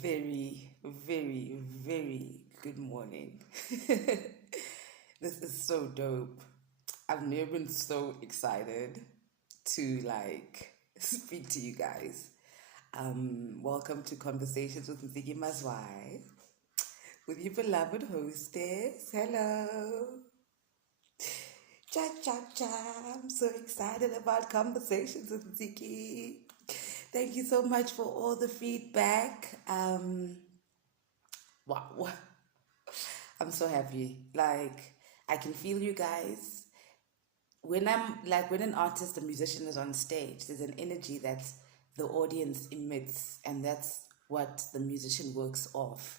Very, very, very good morning. This is so dope. I've never been so excited to speak to you guys. Welcome to Conversations with Ntsiki Mazwai with your beloved hostess. Hello. Cha cha cha. I'm so excited about Conversations with Ntsiki. Thank you so much for all the feedback. Wow. I'm so happy. I can feel you guys. When an artist, a musician is on stage, there's an energy that the audience emits, and that's what the musician works off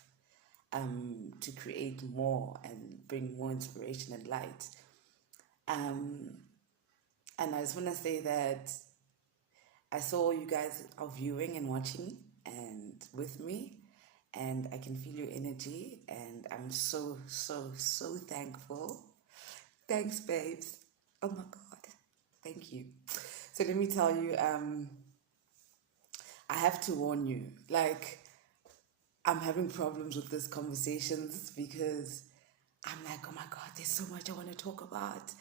to create more and bring more inspiration and light. Um, and I just want to say that I saw you guys are viewing and watching and with me, and I can feel your energy, and I'm so, so, so thankful. Thanks, babes. Oh my God. Thank you. So let me tell you, I have to warn you, I'm having problems with these conversations because I'm like, oh my God, there's so much I want to talk about.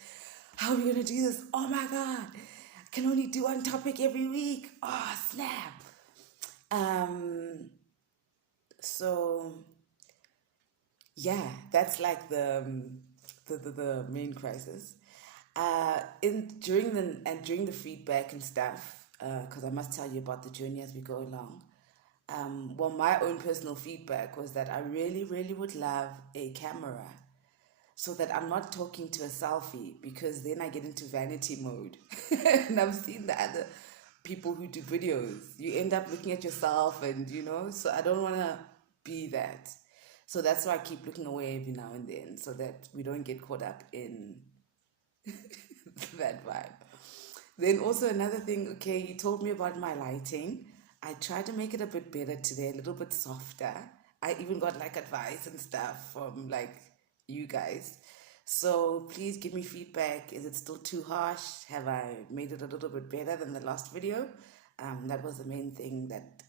How are we going to do this? Oh my God. I can only do one topic every week. Oh, snap. So yeah, that's like the main crisis. During the feedback and stuff, because I must tell you about the journey as we go along. Well, my own personal feedback was that I really, really would love a camera so that I'm not talking to a selfie, because then I get into vanity mode. And I've seen the other people who do videos. You end up looking at yourself, and so I don't want to be that. So that's why I keep looking away every now and then, so that we don't get caught up in that vibe. Then also another thing, okay, you told me about my lighting. I tried to make it a bit better today, a little bit softer. I even got advice and stuff from you guys. So please give me feedback. Is it still too harsh? Have I made it a little bit better than the last video? That was the main thing that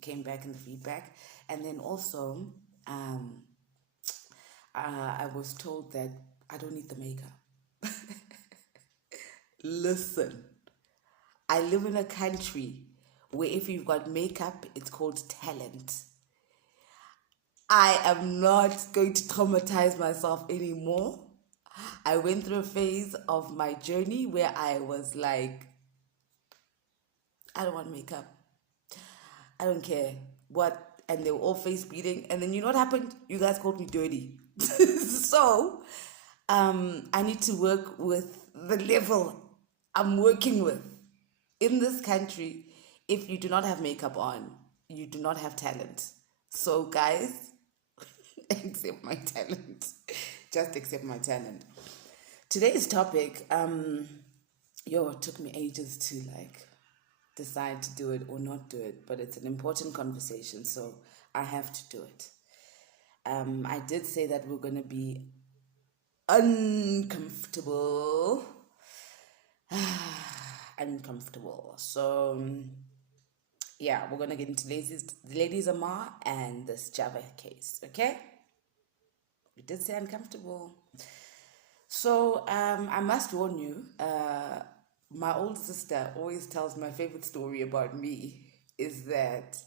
came back in the feedback. And then also, I was told that I don't need the makeup. Listen, I live in a country where if you've got makeup, it's called talent. I am not going to traumatize myself anymore. I went through a phase of my journey where I was like, I don't want makeup. I don't care what. And they were all face beating. And then you know what happened? You guys called me dirty. So I need to work with the level I'm working with. In this country, if you do not have makeup on, you do not have talent. So guys, accept my talent. Just accept my talent. Today's topic, it took me ages to decide to do it or not do it, but it's an important conversation, so I have to do it. I did say that we're going to be uncomfortable. Uncomfortable. So, yeah, we're going to get into Lady Zamar and this Sjava case, okay? We did say uncomfortable. So, I must warn you, my old sister always tells my favorite story about me is that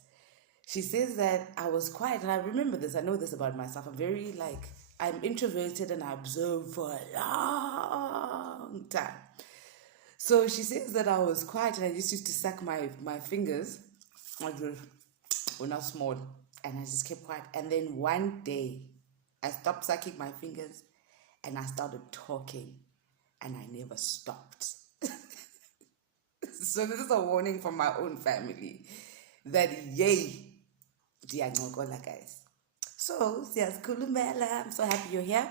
she says that I was quiet, and I remember this, I know this about myself. I'm very I'm introverted and I observe for a long time. So she says that I was quiet and I just used to suck my fingers when I was small, and I just kept quiet. And then one day I stopped sucking my fingers and I started talking, and I never stopped. So this is a warning from my own family that yay, guys. So I'm so happy you're here.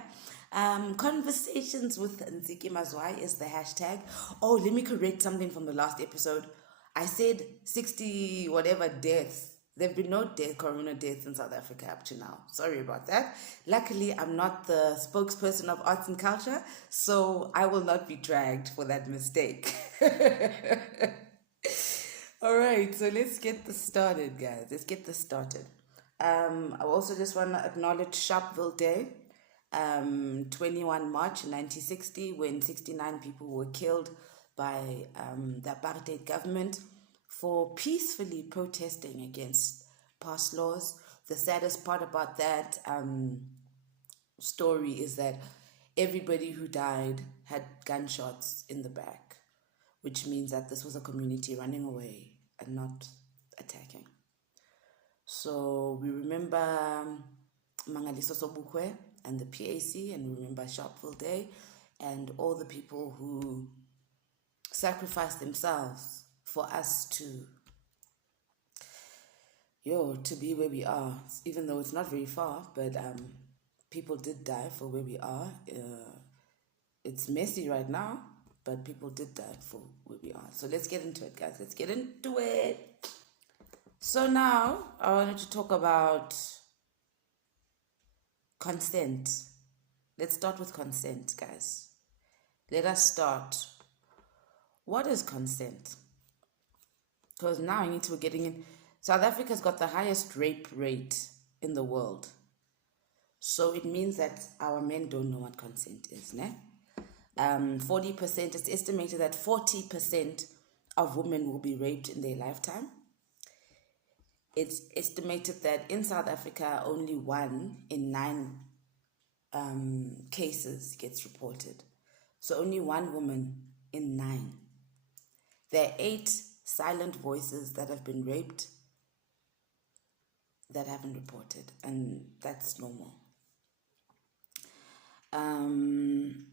Conversations with Ntsiki Mazwai is the hashtag. Oh, let me correct something from the last episode. I said 60 whatever deaths. There have been no corona deaths in South Africa up to now. Sorry about that. Luckily, I'm not the spokesperson of arts and culture, so I will not be dragged for that mistake. All right, so let's get this started, guys. Let's get this started. I also just want to acknowledge Sharpeville Day, 21 March 1960, when 69 people were killed by the apartheid government for peacefully protesting against past laws. The saddest part about that story is that everybody who died had gunshots in the back, which means that this was a community running away and not attacking. So we remember Mangaliso Sobukwe and the PAC, and we remember Sharpeville Day and all the people who sacrificed themselves for us to be where we are, even though it's not very far, but people did die for where we are. It's messy right now, but people did die for where we are. So let's get into it, guys. Let's get into it. So now I wanted to talk about consent. Let's start with consent, guys. Let us start. What is consent? Because now I need to be getting in. South Africa's got the highest rape rate in the world. So it means that our men don't know what consent is, ne? 40%, it's estimated that 40% of women will be raped in their lifetime. It's estimated that in South Africa, only 1 in 9 cases gets reported. So only 1 woman in 9. There are 8 silent voices that have been raped that haven't reported, and that's normal. And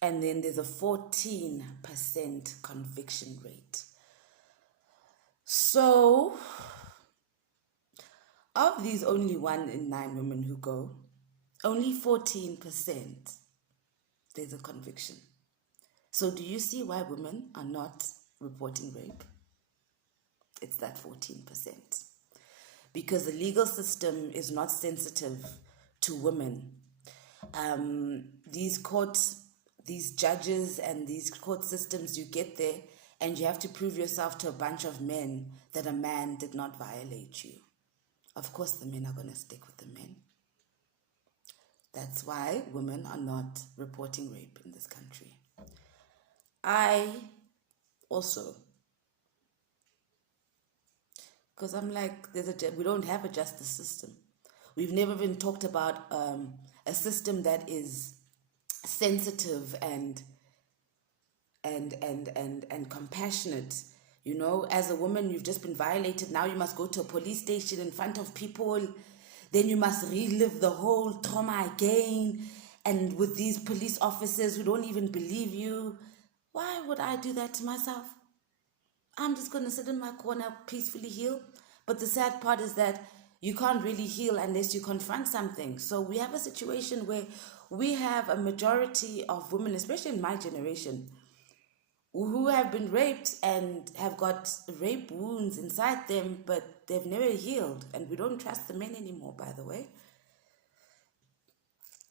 then there's a 14% conviction rate. So, of these only 1 in 9 women who go, only 14% there's a conviction. So do you see why women are not reporting rape? It's that 14%. Because the legal system is not sensitive to women. These courts, these judges and these court systems, you get there and you have to prove yourself to a bunch of men that a man did not violate you. Of course, the men are going to stick with the men. That's why women are not reporting rape in this country. I also, because I'm like, we don't have a justice system. We've never been talked about a system that is sensitive and compassionate. You know, as a woman, you've just been violated. Now you must go to a police station in front of people. Then you must relive the whole trauma again. And with these police officers who don't even believe you. Why would I do that to myself? I'm just going to sit in my corner, peacefully heal. But the sad part is that you can't really heal unless you confront something. So we have a situation where we have a majority of women, especially in my generation, who have been raped and have got rape wounds inside them, but they've never healed. And we don't trust the men anymore, by the way.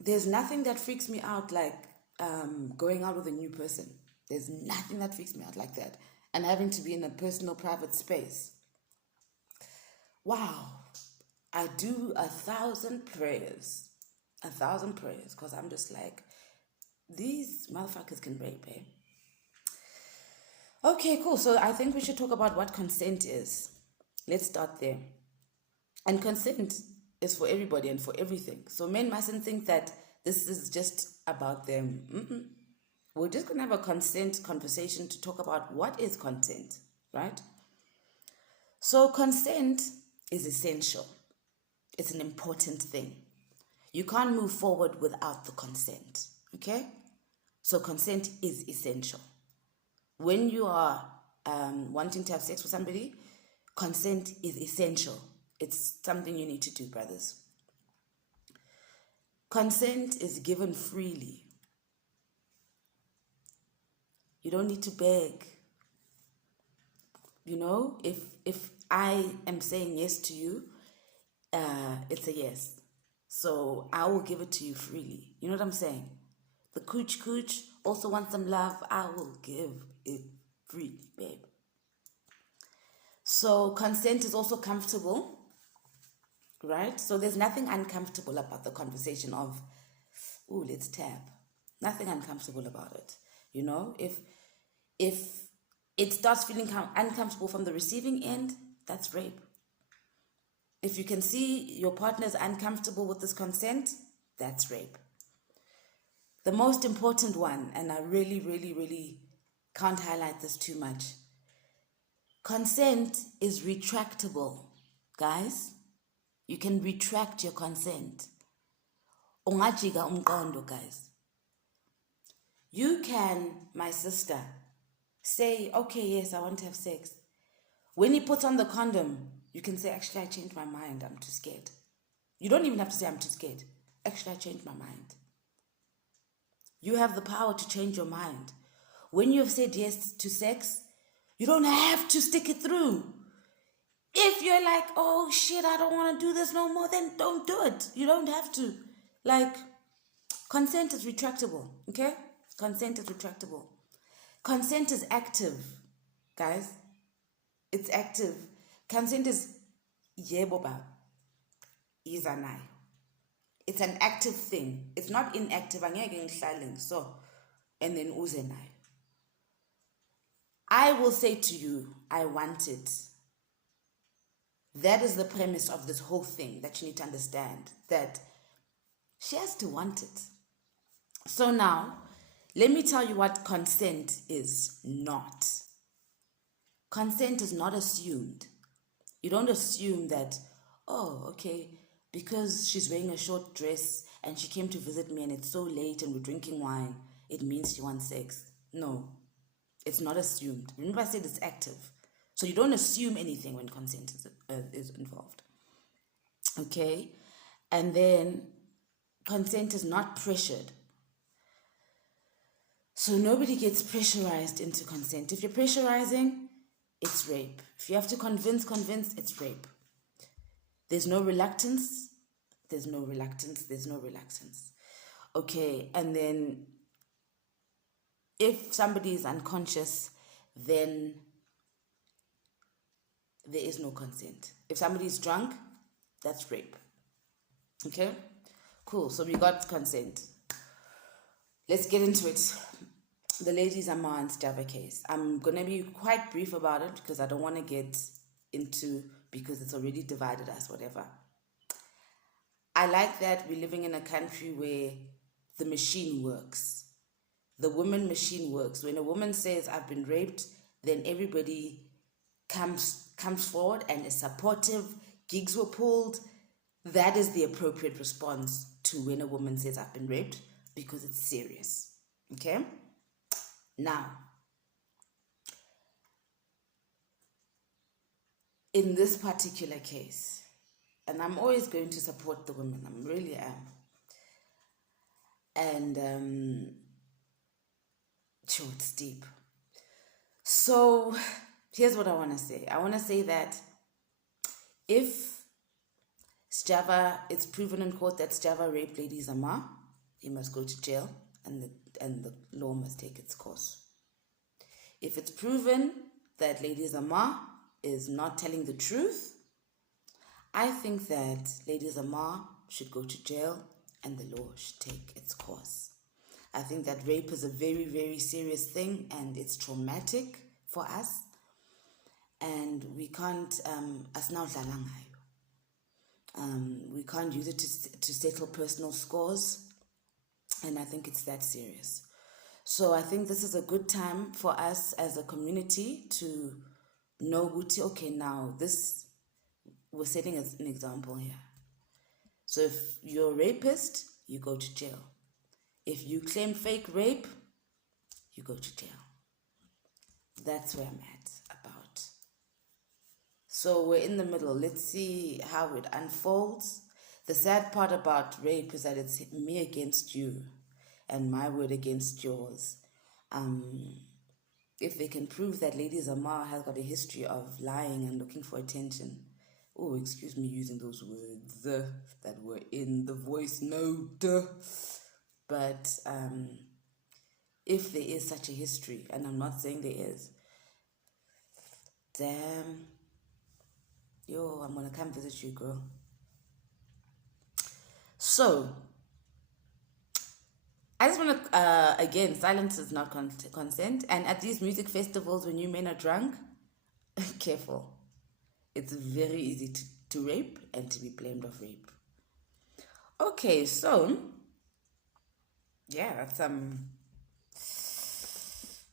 There's nothing that freaks me out like going out with a new person. There's nothing that freaks me out like that. And having to be in a personal, private space. Wow. I do 1,000 prayers. 1,000 prayers. Because I'm just like, these motherfuckers can rape, eh? Okay, cool. So I think we should talk about what consent is. Let's start there. And consent is for everybody and for everything. So men mustn't think that this is just about them. We're just going to have a consent conversation to talk about what is consent, right? So consent is essential. It's an important thing. You can't move forward without the consent, okay? So consent is essential. When you are wanting to have sex with somebody, consent is essential. It's something you need to do, brothers. Consent is given freely. You don't need to beg. You know, if I am saying yes to you, it's a yes. So I will give it to you freely. You know what I'm saying? The cooch also wants some love. I will give it freely, babe. So consent is also comfortable. right? So there's nothing uncomfortable about the conversation of, ooh, let's tap. Nothing uncomfortable about it. You know, if it starts feeling uncomfortable from the receiving end, that's rape. If you can see your partner's uncomfortable with this consent, that's rape. The most important one, and I really, really, really can't highlight this too much, consent is retractable, guys. You can retract your consent. Ungajika umqondo, guys. You can, my sister, say, okay, yes, I want to have sex. When he puts on the condom, you can say, actually, I changed my mind. I'm too scared. You don't even have to say, I'm too scared. Actually, I changed my mind. You have the power to change your mind. When you have said yes to sex, you don't have to stick it through. If you're like, oh shit, I don't want to do this no more, then don't do it. You don't have to. Like, consent is retractable, okay? Consent is retractable. Consent is active, guys. It's active. Consent is yeboba, izanai. It's an active thing. It's not inactive. So, and then uzenai. I will say to you, I want it. That is the premise of this whole thing that you need to understand, that she has to want it. So now, let me tell you what consent is not. Consent is not assumed. You don't assume that, oh, okay, because she's wearing a short dress and she came to visit me and it's so late and we're drinking wine, it means she wants sex. No, it's not assumed. Remember I said it's active. So you don't assume anything when consent is involved. Okay? And then consent is not pressured. So nobody gets pressurized into consent. If you're pressurizing, it's rape. If you have to convince, it's rape. There's no reluctance. There's no reluctance. Okay, and then if somebody is unconscious, then there is no consent. If somebody is drunk, that's rape. Okay? Cool, so we got consent. Let's get into it. The ladies Zamar and Sjava case. I'm going to be quite brief about it because I don't want to get into, because it's already divided us, whatever. I like that we're living in a country where the machine works. The woman machine works. When a woman says, I've been raped, then everybody comes forward and is supportive. Gigs were pulled. That is the appropriate response to when a woman says, I've been raped, because it's serious. Okay? Now, in this particular case, and I'm always going to support the women, I really am. And, sure, it's deep. So, here's what I want to say. I want to say that if Sjava, it's proven in court that Sjava raped Lady Zamar, he must go to jail and the law must take its course. If it's proven that Lady Zamar is not telling the truth, I think that Lady Zamar should go to jail and the law should take its course. I think that rape is a very, very serious thing and it's traumatic for us. And we can't, we can't use it to settle personal scores. And I think it's that serious. So I think this is a good time for us as a community to know, okay, now this, we're setting an example here. So if you're a rapist, you go to jail. If you claim fake rape, you go to jail. That's where I'm at about. So we're in the middle. Let's see how it unfolds. The sad part about rape is that it's me against you and my word against yours. If they can prove that Lady Zamar has got a history of lying and looking for attention, oh, excuse me using those words that were in the voice note, but if there is such a history, and I'm not saying there is, damn, yo, I'm gonna come visit you, girl. So, I just want to, again, silence is not consent. And at these music festivals, when you men are drunk, careful. It's very easy to rape and to be blamed of rape. Okay, so, yeah, that's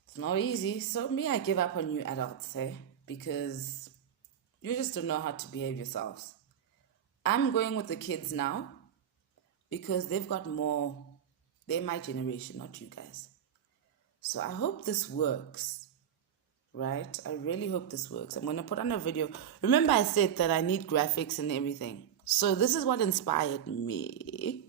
it's not easy. So me, I give up on you adults, because you just don't know how to behave yourselves. I'm going with the kids now because they've got more. They're my generation, not you guys. So I hope this works, right? I really hope this works. I'm going to put on a video. Remember I said that I need graphics and everything. So this is what inspired me.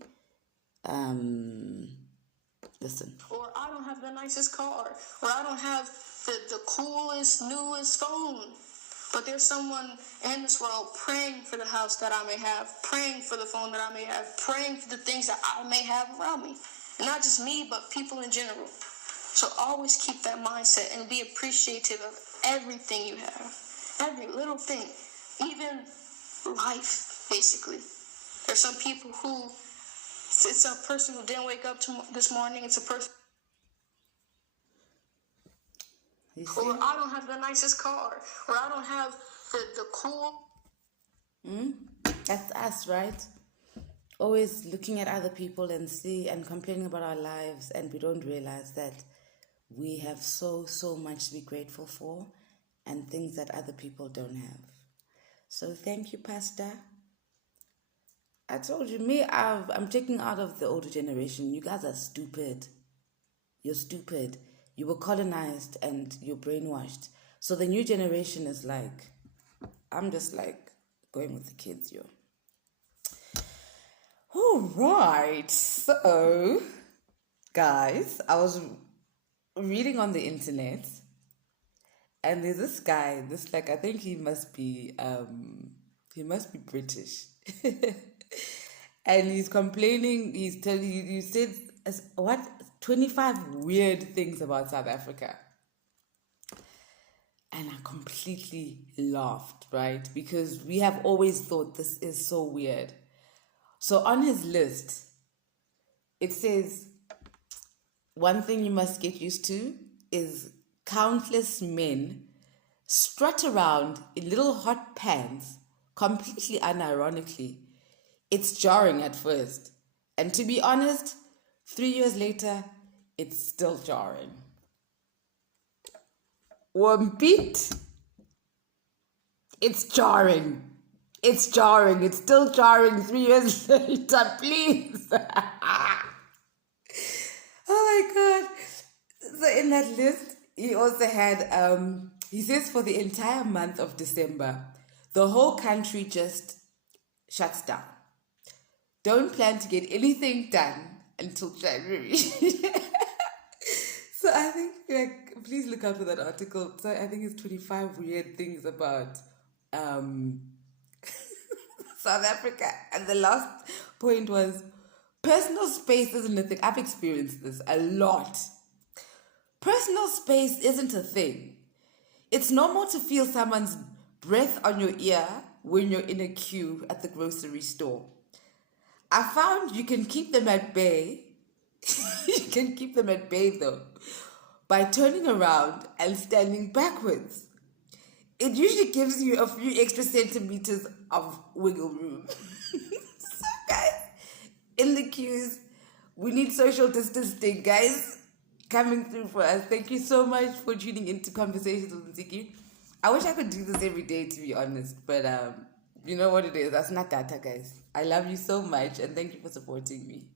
Listen. Or I don't have the nicest car. Or I don't have the coolest, newest phone. But there's someone in this world praying for the house that I may have, praying for the phone that I may have, praying for the things that I may have around me. And not just me, but people in general. So always keep that mindset and be appreciative of everything you have. Every little thing. Even life, basically. There's some people who, it's a person who didn't wake up this morning. It's a person. Or I don't have the nicest car. Or I don't have the cool. That's us, right? Always looking at other people and complaining about our lives, and we don't realize that we have so much to be grateful for and things that other people don't have. So thank you, Pastor. I told you, I'm taking out of the older generation. You guys are stupid. You're stupid. You were colonized and you're brainwashed. So the new generation is like, I'm just like going with the kids, yo. All right. So, guys, I was reading on the internet, and there's this guy, I think he must be British. And he's complaining, you said, what, 25 weird things about South Africa. And I completely laughed, right? Because we have always thought this is so weird. So on his list, it says, one thing you must get used to is countless men strut around in little hot pants, completely unironically. It's jarring at first. And to be honest, 3 years later, it's still jarring. Wompit, it's jarring. It's jarring. It's still jarring 3 years later, please. Oh my God. So in that list, he also had, he says for the entire month of December, the whole country just shuts down. Don't plan to get anything done until January. So I think, please look out for that article. So I think it's 25 weird things about South Africa. And the last point was, personal space isn't a thing. I've experienced this a lot. Personal space isn't a thing. It's normal to feel someone's breath on your ear when you're in a queue at the grocery store. I found you can keep them at bay. You can keep them at bay though, by turning around and standing backwards. It usually gives you a few extra centimeters of wiggle room. So guys, in the queues, we need social distancing, guys, coming through for us. Thank you so much for tuning into Conversations with Ntsiki. I wish I could do this every day, to be honest, but you know what it is. That's not data, guys. I love you so much, and thank you for supporting me.